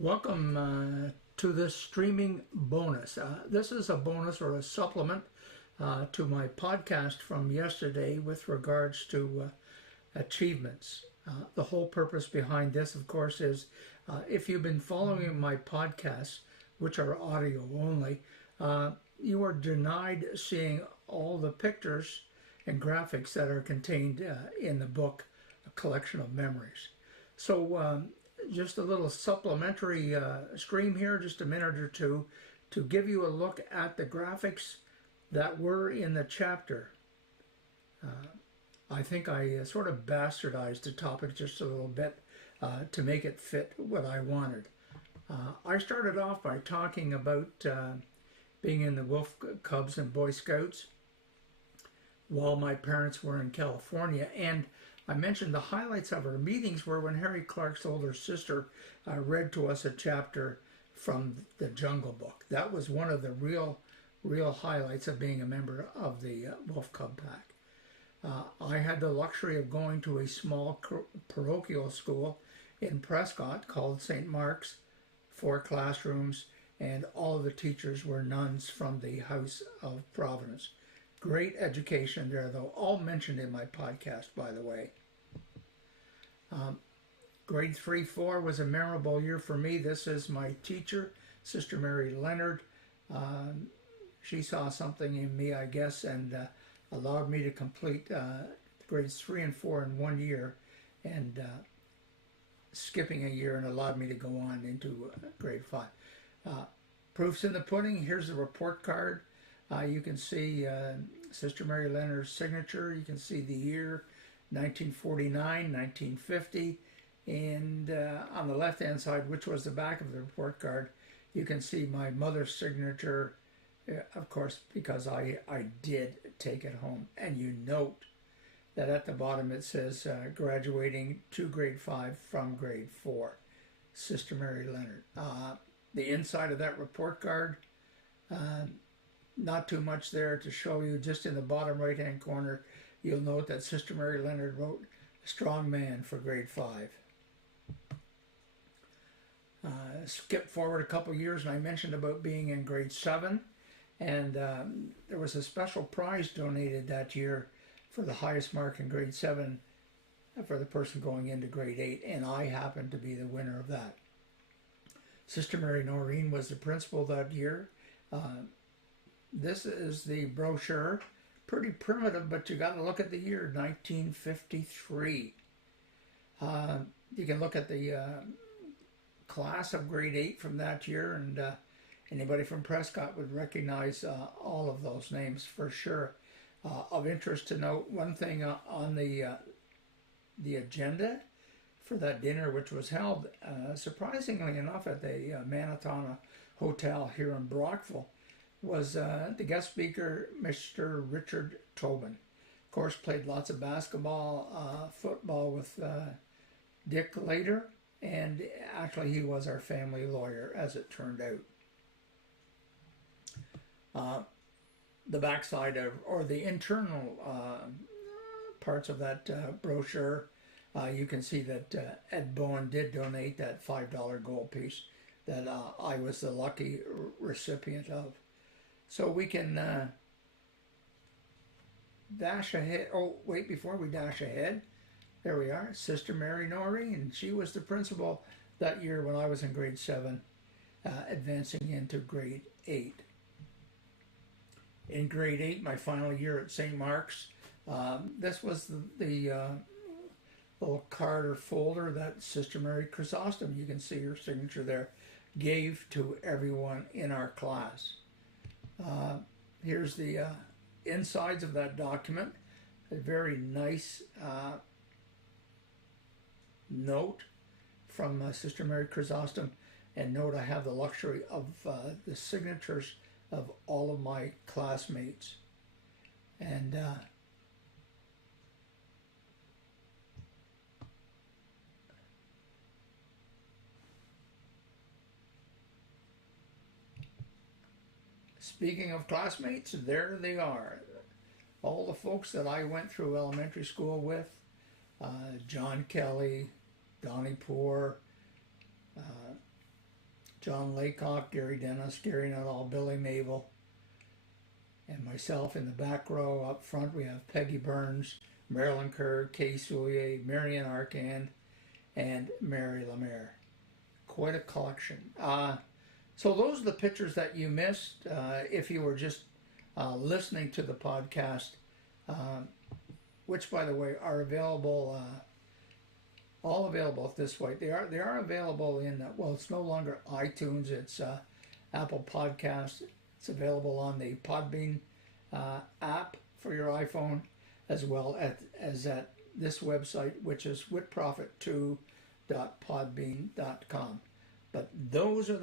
Welcome to this streaming bonus. This is a bonus or a supplement to my podcast from yesterday with regards to achievements. The whole purpose behind this, of course, is if you've been following my podcasts, which are audio only, you are denied seeing all the pictures and graphics that are contained in the book, A Collection of Memories. So just a little supplementary stream here, just a minute or two, to give you a look at the graphics that were in the chapter. I think I sort of bastardized the topic just a little bit to make it fit what I wanted. I started off by talking about being in the Wolf Cubs and Boy Scouts while my parents were in California, and I mentioned the highlights of our meetings were when Harry Clark's older sister read to us a chapter from the Jungle Book. That was one of the real highlights of being a member of the Wolf Cub Pack. I had the luxury of going to a small parochial school in Prescott called St. Mark's, 4 classrooms, and all of the teachers were nuns from the House of Providence. Great education there, though, all mentioned in my podcast, by the way. Grade 3-4 was a memorable year for me. This is my teacher, Sister Mary Leonard. She saw something in me, I guess, and allowed me to complete grades 3 and 4 in 1 year, and skipping a year, and allowed me to go on into grade 5. Proofs in the pudding. Here's the report card. You can see Sister Mary Leonard's signature. You can see the year, 1949, 1950. And on the left-hand side, which was the back of the report card, you can see my mother's signature, of course, because I did take it home. And you note that at the bottom it says graduating to grade 5 from grade 4, Sister Mary Leonard. The inside of that report card, not too much there to show you. Just in the bottom right-hand corner, you'll note that Sister Mary Leonard wrote Strong Man for grade 5. Skip forward a couple years, and I mentioned about being in grade 7, and there was a special prize donated that year for the highest mark in grade 7 for the person going into grade 8, and I happened to be the winner of that. Sister Mary Noreen was the principal that year. This is the brochure. Pretty primitive, but you got to look at the year, 1953. You can look at the class of grade 8 from that year, and anybody from Prescott would recognize all of those names for sure. Of interest to note, one thing on the agenda for that dinner, which was held, surprisingly enough, at the Manitana Hotel here in Brockville, was the guest speaker, Mr. Richard Tobin. Of course, played lots of basketball, football with Dick later, and actually he was our family lawyer, as it turned out. The backside of, or the internal parts of that brochure, you can see that Ed Bowen did donate that $5 gold piece that I was the lucky recipient of. So we can dash ahead. Oh, wait, before we dash ahead, there we are, Sister Mary Noreen. She was the principal that year when I was in grade 7, advancing into grade 8. In grade 8, my final year at St. Mark's, this was the little card or folder that Sister Mary Chrysostom, you can see her signature there, gave to everyone in our class. Here's the insides of that document. A very nice note from Sister Mary Chrysostom, and note I have the luxury of the signatures of all of my classmates. And speaking of classmates, there they are. All the folks that I went through elementary school with, John Kelly, Donnie Poor, John Laycock, Gary Dennis, Gary Nuttall, Billy Mabel, and myself in the back row. Up front we have Peggy Burns, Marilyn Kerr, Kay Soulier, Marian Arcand, and Mary Lemaire. Quite a collection. So those are the pictures that you missed if you were just listening to the podcast, which, by the way, are available, all available this way. They are available in, well, it's no longer iTunes, it's Apple Podcasts. It's available on the Podbean app for your iPhone, as well as at this website, which is witprofit2.podbean.com. But those are